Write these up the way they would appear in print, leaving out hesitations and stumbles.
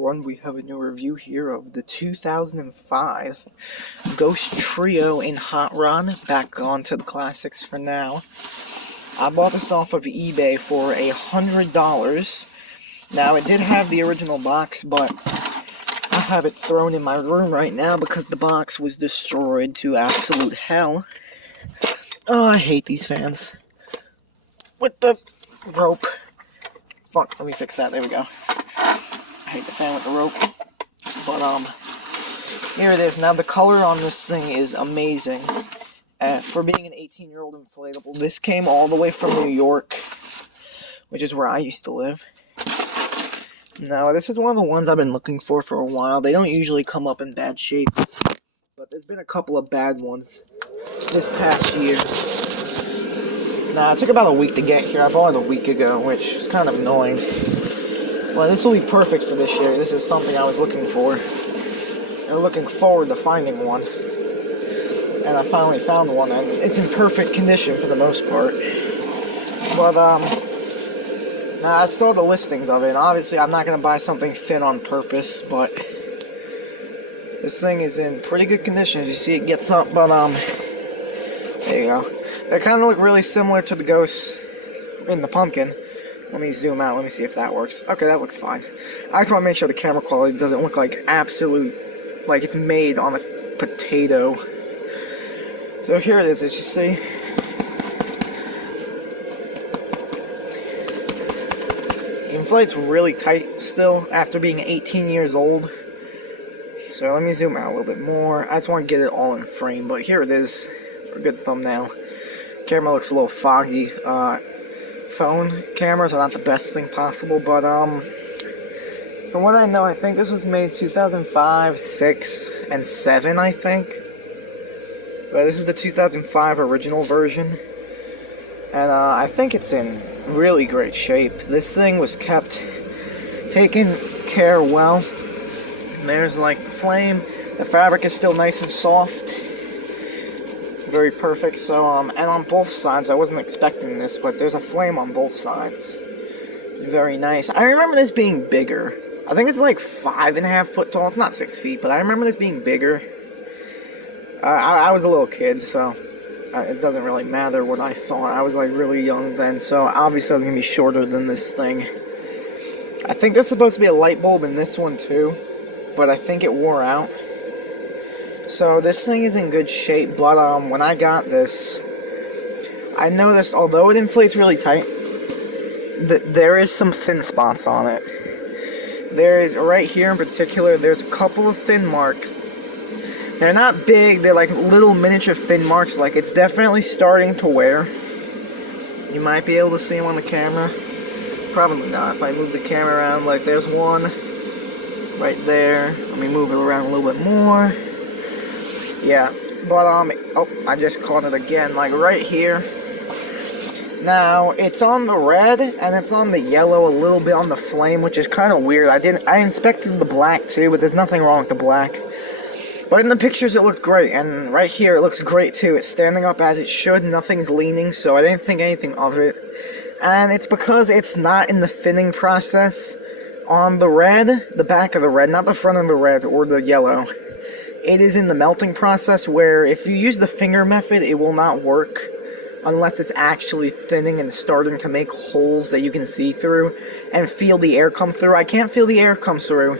everyone, we have a new review here of the 2005 Ghost Trio in Hot Rod. Back on to the classics for now. I bought this off of eBay for $100. Now, it did have the original box, but I have it thrown in my room right now because the box was destroyed to absolute hell. Oh, I hate these fans. With the rope. Fuck, let me fix that, there we go. I hate the fan with the rope. But, here it is. Now, the color on this thing is amazing. For being an 18-year-old inflatable, this came all the way from New York, which is where I used to live. Now, this is one of the ones I've been looking for a while. They don't usually come up in bad shape, but there's been a couple of bad ones this past year. Now, it took about a week to get here. I bought it a week ago, which is kind of annoying. Well, this will be perfect for this year. This is something I was looking for. And looking forward to finding one. And I finally found one, and it's in perfect condition for the most part. But, now I saw the listings of it, and obviously I'm not going to buy something thin on purpose, but this thing is in pretty good condition. As you see, it gets up, but, there you go. They kind of look really similar to the ghosts in the pumpkin. Let me zoom out, let me see if that works. Okay, that looks fine. I just want to make sure the camera quality doesn't look like absolute, like it's made on a potato. So here it is, as you see. It inflates really tight still after being 18 years old. So let me zoom out a little bit more. I just want to get it all in frame, but here it is for a good thumbnail. Camera looks a little foggy. Phone cameras are not the best thing possible, but from what I know, I think this was made 2005, 6, and 7, I think. But this is the 2005 original version, and I think it's in really great shape. This thing was kept, taken care well. There's like the flame. The fabric is still nice and soft. Very perfect. So, and on both sides, I wasn't expecting this, but there's a flame on both sides. Very nice. I remember this being bigger. I think it's like 5.5 foot tall. It's not 6 feet, but I remember this being bigger. I was a little kid, so it doesn't really matter what I thought. I was like really young then, so obviously I was going to be shorter than this thing. I think there's supposed to be a light bulb in this one too, but I think it wore out. So this thing is in good shape, but when I got this, I noticed, although it inflates really tight, that there is some thin spots on it. There is, right here in particular, there's a couple of thin marks. They're not big, they're like little miniature thin marks, like it's definitely starting to wear. You might be able to see them on the camera. Probably not. If I move the camera around, like there's one right there. Let me move it around a little bit more. Yeah, but oh, I just caught it again, like right here. Now, it's on the red, and it's on the yellow, a little bit on the flame, which is kind of weird. I inspected the black too, but there's nothing wrong with the black. But in the pictures, it looked great, and right here, it looks great too. It's standing up as it should, nothing's leaning, so I didn't think anything of it. And it's because it's not in the thinning process on the red, the back of the red, not the front of the red or the yellow. It is in the melting process where if you use the finger method, it will not work unless it's actually thinning and starting to make holes that you can see through and feel the air come through. I can't feel the air come through.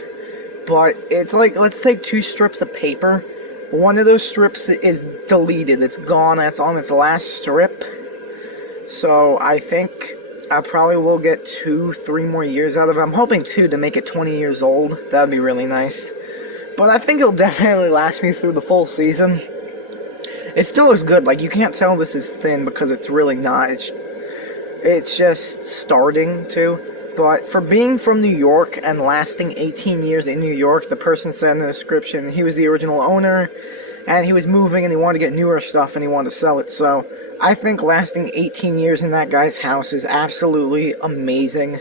But it's like, let's take 2 strips of paper. One of those strips is deleted. It's gone. That's on its last strip. So I think I probably will get 2-3 more years out of it. I'm hoping 2 to make it 20 years old. That would be really nice. But I think it'll definitely last me through the full season. It still looks good. Like, you can't tell this is thin because it's really not. It's just starting to. But for being from New York and lasting 18 years in New York, the person said in the description he was the original owner, and he was moving and he wanted to get newer stuff and he wanted to sell it. So I think lasting 18 years in that guy's house is absolutely amazing.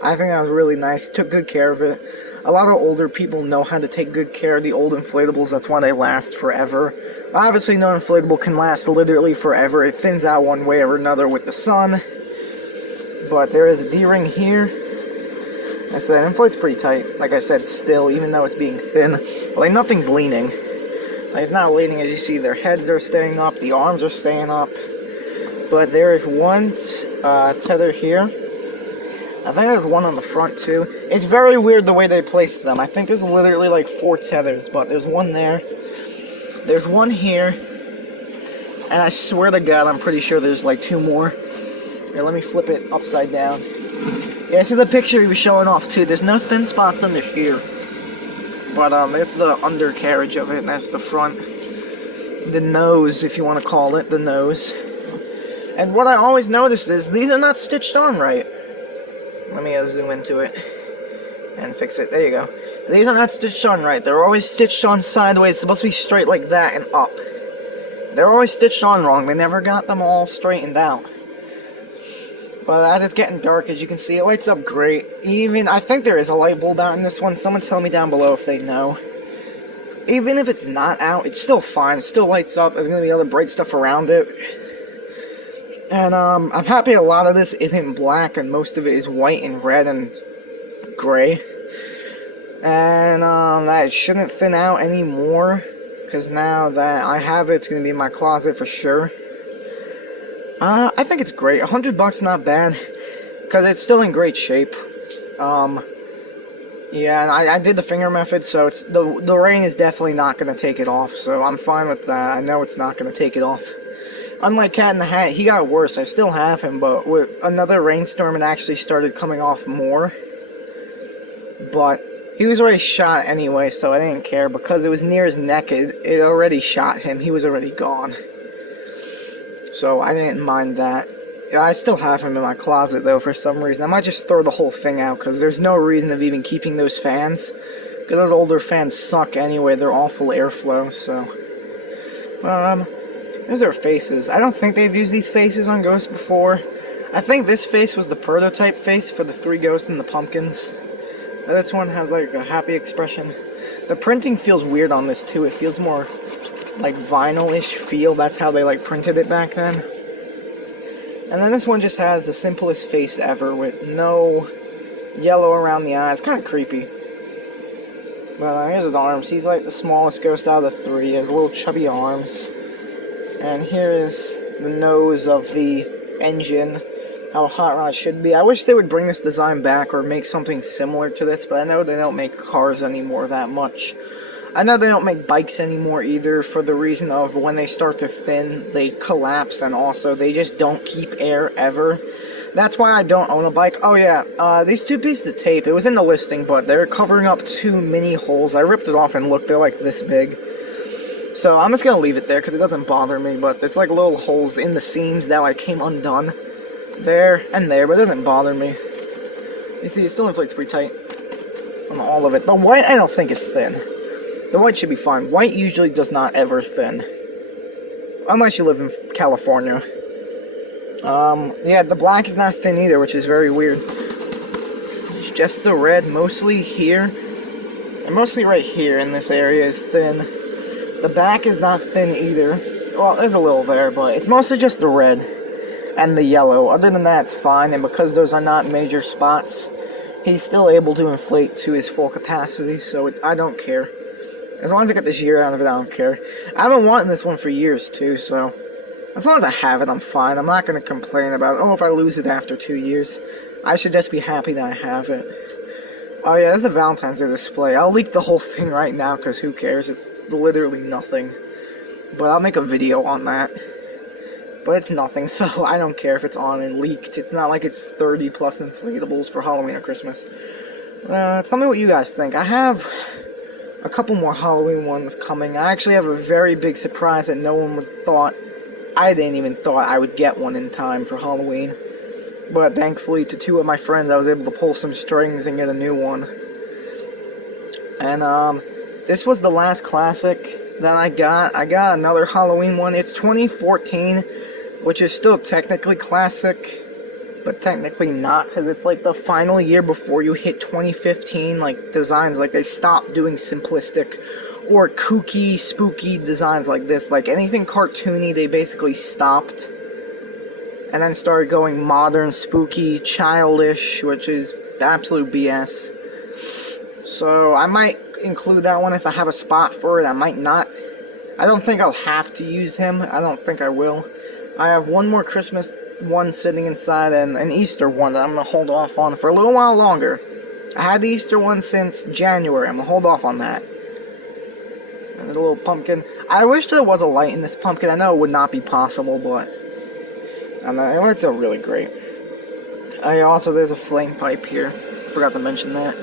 I think that was really nice. He took good care of it. A lot of older people know how to take good care of the old inflatables. That's why they last forever. Obviously, no inflatable can last literally forever. It thins out one way or another with the sun. But there is a D-ring here. I said, inflate's pretty tight. Like I said, still, even though it's being thin. Like, nothing's leaning. Like, it's not leaning, as you see. Their heads are staying up, the arms are staying up. But there is one tether here. I think there's one on the front, too. It's very weird the way they place them. I think there's literally, like, 4 tethers, but there's one there. There's one here. And I swear to God, I'm pretty sure there's, like, 2 more. Here, let me flip it upside down. Yeah, this is a picture he was showing off, too. There's no thin spots under here. But, there's the undercarriage of it, and that's the front. The nose, if you want to call it, the nose. And what I always notice is, these are not stitched on right. Let me zoom into it and fix it. There you go. These are not stitched on right. They're always stitched on sideways. It's supposed to be straight like that and up. They're always stitched on wrong. They never got them all straightened out. But as it's getting dark, as you can see, it lights up great. Even, I think there is a light bulb out in this one. Someone tell me down below if they know. Even if it's not out, it's still fine. It still lights up. There's going to be other bright stuff around it. And, I'm happy a lot of this isn't black, and most of it is white and red and gray. And, that shouldn't thin out anymore, because now that I have it, it's going to be in my closet for sure. I think it's great. $100 not bad, because it's still in great shape. Yeah, and I did the finger method, so it's the rain is definitely not going to take it off, so I'm fine with that. I know it's not going to take it off. Unlike Cat in the Hat, he got worse. I still have him, but with another rainstorm, it actually started coming off more. But he was already shot anyway, so I didn't care. Because it was near his neck, it already shot him. He was already gone. So I didn't mind that. I still have him in my closet, though, for some reason. I might just throw the whole thing out, because there's no reason of even keeping those fans. Because those older fans suck anyway. They're awful airflow, so... Those are faces. I don't think they've used these faces on Ghosts before. I think this face was the prototype face for the 3 Ghosts and the Pumpkins. This one has like a happy expression. The printing feels weird on this too. It feels more like vinyl-ish feel. That's how they like printed it back then. And then this one just has the simplest face ever with no yellow around the eyes. Kind of creepy. But here's his arms. He's like the smallest ghost out of the 3. He has little chubby arms. And here is the nose of the engine, how a hot rod should be. I wish they would bring this design back or make something similar to this, but I know they don't make cars anymore that much. I know they don't make bikes anymore either, for the reason of when they start to thin, they collapse, and also they just don't keep air ever. That's why I don't own a bike. Oh yeah, these 2 pieces of tape, it was in the listing, but they're covering up 2 mini holes. I ripped it off and look, they're like this big. So I'm just going to leave it there because it doesn't bother me, but it's like little holes in the seams that like came undone. There and there, but it doesn't bother me. You see, it still inflates pretty tight on all of it. The white I don't think is thin. The white should be fine. White usually does not ever thin. Unless you live in California. Yeah, the black is not thin either, which is very weird. It's just the red, mostly here. And mostly right here in this area is thin. The back is not thin either. Well, there's a little there, but it's mostly just the red and the yellow. Other than that, it's fine, and because those are not major spots, he's still able to inflate to his full capacity, so I don't care. As long as I get this year out of it, I don't care. I've been wanting this one for years, too, so as long as I have it, I'm fine. I'm not going to complain about, oh, if I lose it after 2 years. I should just be happy that I have it. Oh yeah, that's the Valentine's Day display. I'll leak the whole thing right now, because who cares? It's literally nothing. But I'll make a video on that. But it's nothing, so I don't care if it's on and leaked. It's not like it's 30 plus inflatables for Halloween or Christmas. Tell me what you guys think. I have a couple more Halloween ones coming. I actually have a very big surprise that no one would thought. I didn't even thought I would get one in time for Halloween. But thankfully, to 2 of my friends, I was able to pull some strings and get a new one. And, this was the last classic that I got. I got another Halloween one. It's 2014, which is still technically classic, but technically not, because it's like the final year before you hit 2015, like, designs. Like, they stopped doing simplistic or kooky, spooky designs like this. Like, anything cartoony, they basically stopped. And then started going modern, spooky, childish, which is absolute BS. So I might include that one if I have a spot for it. I might not. I don't think I'll have to use him. I don't think I will. I have one more Christmas one sitting inside and an Easter one that I'm going to hold off on for a little while longer. I had the Easter one since January. I'm going to hold off on that. And a little pumpkin. I wish there was a light in this pumpkin. I know it would not be possible, but I know, it works out really great. There's a flame pipe here. Forgot to mention that.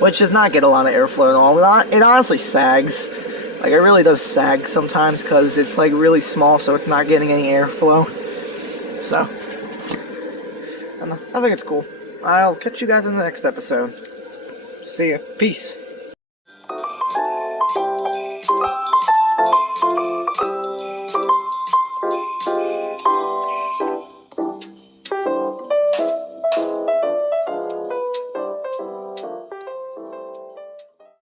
Which does not get a lot of airflow at all. It honestly sags. Like, it really does sag sometimes because it's, like, really small, so it's not getting any airflow. So, I don't know. I think it's cool. I'll catch you guys in the next episode. See ya. Peace.